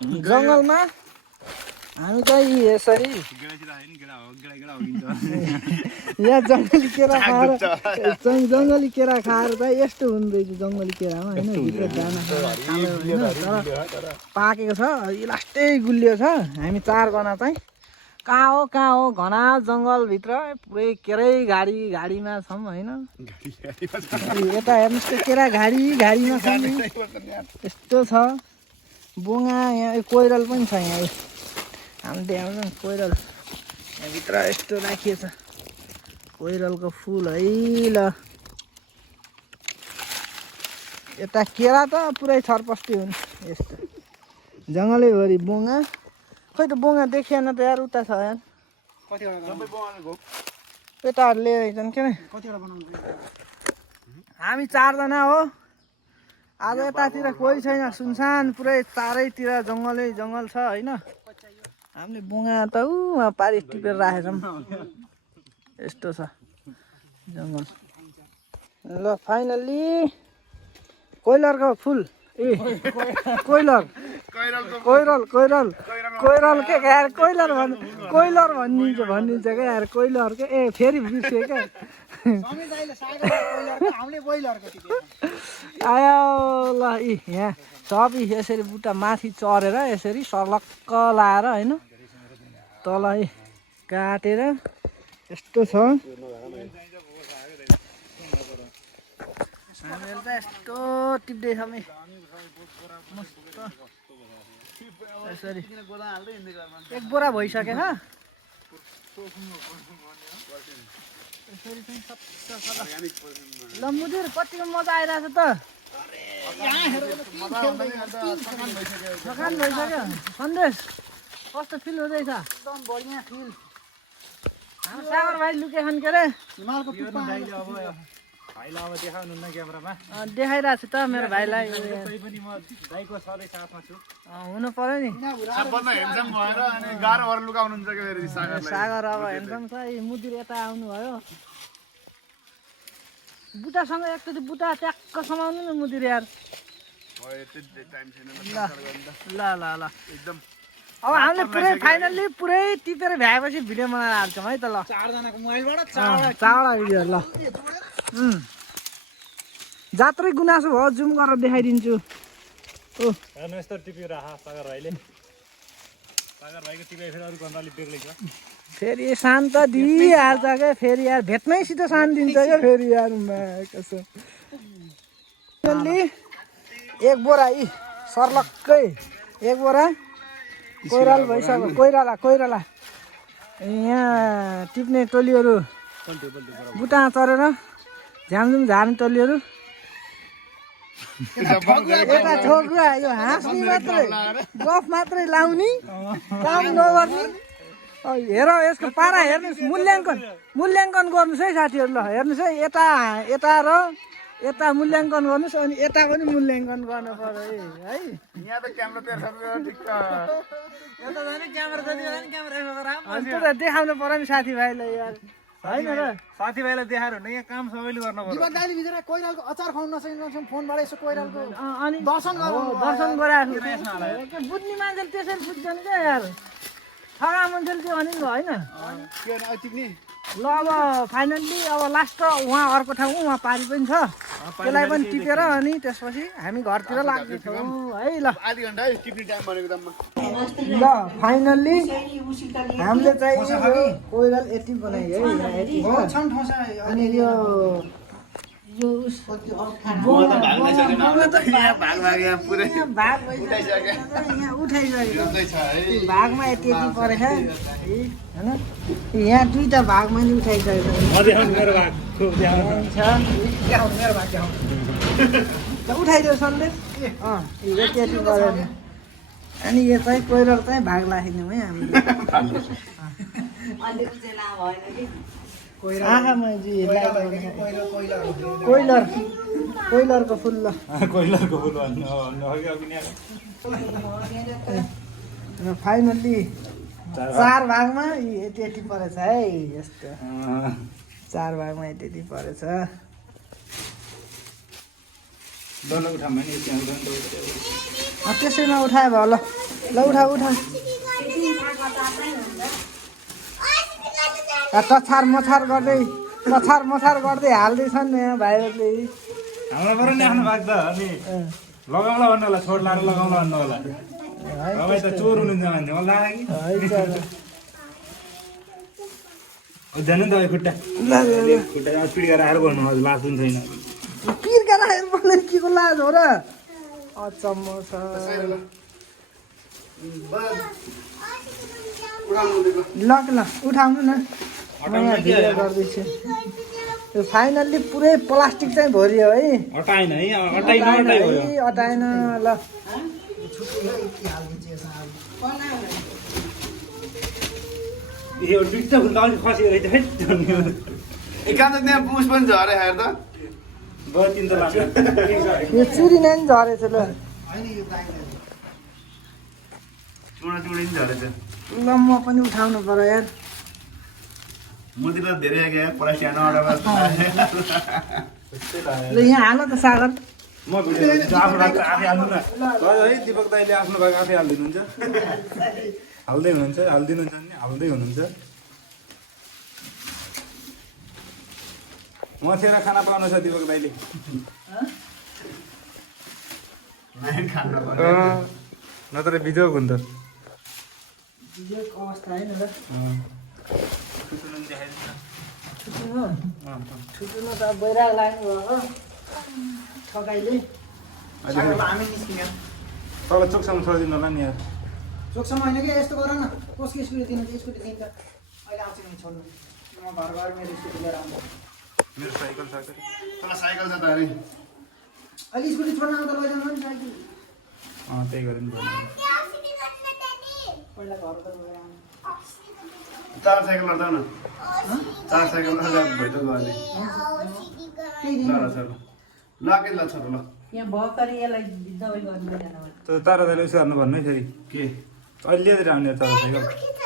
जङ्गलमा हामी चाहिँ यसरी यहाँ जङ्गली केरा खाएर जङ्गली केरा खाएर चाहिँ यस्तो हुँदैछ जङ्गली केरामा होइन भित्र दाना होइन तर पाकेको छ यो लास्टै गुलियो छ हामी 4 जना चाहिँ कहाँ हो घना जङ्गलभित्र पुरै केरै गाडीमा छौँ होइन यता हेर्नुहोस् त केरा गाडीमा छ यस्तो छ बोङा यहाँ कोइरल पनि छ यहाँ हामी देखाउँछौँ कोइरल यहाँभित्र यस्तो राखिएको छ कोइरलको फुल है ल यता केरा त पुरै छरपस्टी हुन्छ यस्तो जङ्गलैभरि बोङा खै त बोङा देखिएन त यार उता छ यार यताहरू लिएर हिँड्छन् के हामी 4 जना हो आज यतातिर कोही छैन सुनसान पुरै चारैतिर जङ्गल छ होइन हामीले बोङा त उहाँ पारि टिपेर राखेछौँ यस्तो छ जङ्गल ल फाइनल्ली कोइलरको फुल कोइलर के यार कोइलर भनिन्छ क्या यार कोइलर के फेरि बिर्सेँ क्या आयो ल यहाँ सब यसरी बुट्टा माथि चढेर यसरी सर्लक्क लाएर होइन तल काटेर यस्तो छ हामीहरू त यस्तो टिप्दैछ मस्त यसरी 1 बोरा भइसकेछ ल मुजुर कतिको मजा आइरहेछ त थकान भइसक्यो सन्देश कस्तो फिल हुँदैछ एकदम बढिया फिल हाम्रो सागर भाइ लुकेछन् के अरे देखाइरहेको छु त मेरो भाइलाई हुनु पर्यो नि सागर अब हेर्छौँ छ मुजुर यता आउनु भयो बुटासँग एकचोटि बुटा ट्याक्क समाउनु न मुजुर यार ल एकदम अब हामीले पुरै फाइनल्ली पुरै टिपेर भ्याएपछि भिडियो बनाएर हाल्छौँ है त ल 4 जनाको मोबाइलबाट चारवटा भिडियो ल जात्रै गुनासो भयो जुम गरेर देखाइदिन्छु हेर्नुहोस् त टिपेर सागर भाइले सागर भाइको टिपाइ फेरि अरू भन्दा अलिक बेग्लै छ फेरि शान्त दिइहाल्छ क्या फेरि यार भेट्नैसित शान्त दिन्छ क्या फेरि यार कसो 1 बोरा यी सर्लक्कै 1 बोरा कोइराल भइसक्यो कोइराला यहाँ टिप्ने टोलीहरू बुटा चढेर झ्यामझुम झार्ने टोलीहरू यता ठोकुवा यो हाँस्ने मात्रै गफ मात्रै लाउने काम नगर्ने हेर यसको पारा हेर्नुहोस् मूल्याङ्कन गर्नुहोस् है साथीहरू ल हेर्नुहोस् है यता र यता मूल्याङ्कन गर्नुहोस् अनि यता पनि मूल्याङ्कन गर्नु पर्यो है यहाँ त क्यामेरा ठिक छ यता जाने क्यामेरा देखाउनु पर्यो नि साथीभाइलाई यार होइन र साथीभाइलाई देखाएर हुने यहाँ काम सबैले गर्नु पर्यो दिमागले भित्र कोइरालको अचार खुवाउन नसक्नु फोनबाट यसो कोइरालको अनि दर्शन गराएको बुझ्ने मान्छेले त्यसरी बुझ्दैन क्या यार ठगा मान्छेले त्यो भने होइन ल अब फाइनल्ली अब लास्ट उहाँ अर्को ठाउँ उहाँ पारी पनि छ त्यसलाई पनि टिपेर अनि त्यसपछि हामी घरतिर लाग्दैछौँ है ल आधी घन्टा टिप्ने टाइम भनेको दाममा ल फाइनल्ली हामीले चाहिँ कोइराल यति बनायो है अनि यो भागमा यति परेछ होइन यहाँ 2टा भागमा नि उठाइसकेको उठाइदियो सन्देश यति परेछ अनि यो चाहिँ कोइलर चाहिँ भाग राखिदिउँ है हामीले कोइलरको फुल ल फाइनल्ली 4 भागमा यति परेछ है यस्तो 4 भागमा यति परेछ त्यसैमा उठायो भयो ल ल उठा उठा तछार मछार गर्दै हाल्दैछन् यहाँ भाइहरूले हाम्रो पर नि आफ्नो भाग त अनि लगाउला भन्नु होला छोड लाएर लगाउला भन्नु होला तपाईँ त चोर हुनुहुन्छ मान्छे मलाई लाग्यो कि जानु नि तपाईँ खुट्टा पिड गरेर आएर गर्नु हजुर लाज पनि छैन पिर गरेर बोल्ने के को लाज हो र अचम्म छ ल उठाउनु न म यहाँ भिडियो गर्दैछु यो फाइनल्ली पुरै प्लास्टिक चाहिँ भरियो है अटाएन है अटाएन ल यो बिट्टा फुल्का अलिक खसेको रहेछ है एकान्त त्यहाँ पुस पनि छ अरे हेर त बत्तिन त लाग्छ यो चुरी नै झरेछ ल चुडा नि झरेछ ल म पनि उठाउनु पर्यो यार मूर्ति त धेरै आयो यार परा सानो अडामा ल यहाँ हाल त सागर म भिडियो आफ्नो भाग आफै हाल्नु न है दिपक दाइले आफ्नो भाग आफै हालिदिनुहुन्छ हाल्दै हुनुहुन्छ नि हाल्दै हुनुहुन्छ मथेर खाना पाउनु छ दिपक दाइले नत्र बिजोग हुन्छ अवस्था होइन र छुट्नु त बैराग लाग्नु भयो ठकाइले हामी निस्किने तल चोकसम्म छोडिदिनु होला नि यार चोकसम्म होइन कि यस्तो गर न कसको स्कुटी दिनु स्कुटी दिन्छ अहिले आउँछ कि छोड्नु म घर मेरो स्कुटी लिएर आउँछु मेरो साइकल छ तँलाई साइकल छ त अरे अहिले स्कुटी छोड्न आउँदा लैजानु नि साइकल त्यही गरे नि पहिला घर त गएर आउनु चार साइकल गर्दा न चार साइकल भइत गयो अहिले ल ल के ल छोरो ल यहाँ भर्खरै यसलाई दबाई गर्नु तारा दाइले उसो गर्नु भन्नु है फेरि के अहिले लिएर आउने तारा साइकल